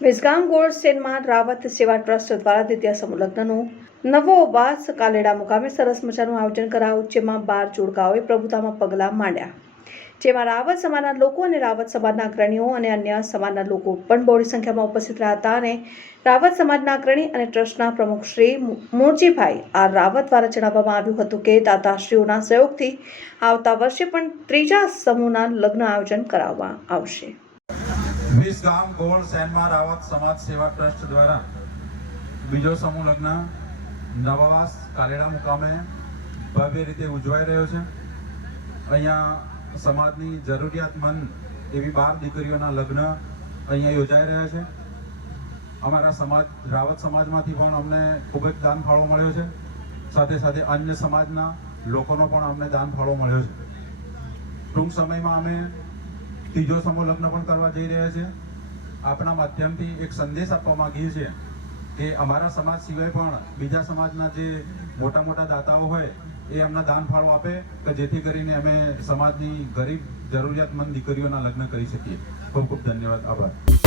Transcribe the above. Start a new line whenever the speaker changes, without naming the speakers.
વિસગામ ગોળ સ્ટેનમાં રાવત સેવા ટ્રસ્ટ દ્વારા દ્વિતીય સમૂહ લગ્નનું નવો વાસ કાલેડા મુકામે સરસ મજાનું આયોજન કરાયું, જેમાં બાર જોડકાઓએ પ્રભુતામાં પગલાં માંડ્યા. જેમાં રાવત સમાજના લોકો અને રાવત સમાજના અગ્રણીઓ અને અન્ય સમાજના લોકો પણ બહોળી સંખ્યામાં ઉપસ્થિત રહ્યા હતા અને રાવત સમાજના અગ્રણી અને ટ્રસ્ટના પ્રમુખ શ્રી મૂળજીભાઈ આર રાવત દ્વારા જણાવવામાં આવ્યું હતું કે દાતાશ્રીઓના સહયોગથી આવતા વર્ષે પણ ત્રીજા સમૂહના લગ્ન આયોજન કરાવવામાં આવશે.
વીસ ગામ ગોળ સેનમાં રાવત સમાજ સેવા ટ્રસ્ટ દ્વારા બીજો સમૂહ લગ્ન, નવાવાસ કાલેડા મુકામે ભવ્ય રીતે ઉજવાઈ રહ્યો છે. અહીંયા સમાજની જરૂરિયાતમંદ એવી બાર દીકરીઓના લગ્ન અહીંયા યોજાઈ રહ્યા છે. અમારા સમાજ, રાવત સમાજમાંથી પણ અમને ખૂબ જ દાન ફાળો મળ્યો છે. સાથે સાથે અન્ય સમાજના લોકોનો પણ અમને દાન ફાળો મળ્યો છે. ટૂંક સમયમાં અમે ત્રીજો સમૂહ લગ્ન પણ કરવા જઈ રહ્યા છે. આપણા માધ્યમથી એક સંદેશ આપવા માંગીએ છીએ કે અમારા સમાજ સિવાય પણ બીજા સમાજના જે મોટા મોટા દાતાઓ હોય, એ અમને દાન ફાળો આપે કે જેથી કરીને અમે સમાજની ગરીબ જરૂરિયાતમંદ દીકરીઓના લગ્ન કરી શકીએ. ખૂબ ખૂબ ધન્યવાદ. આભાર.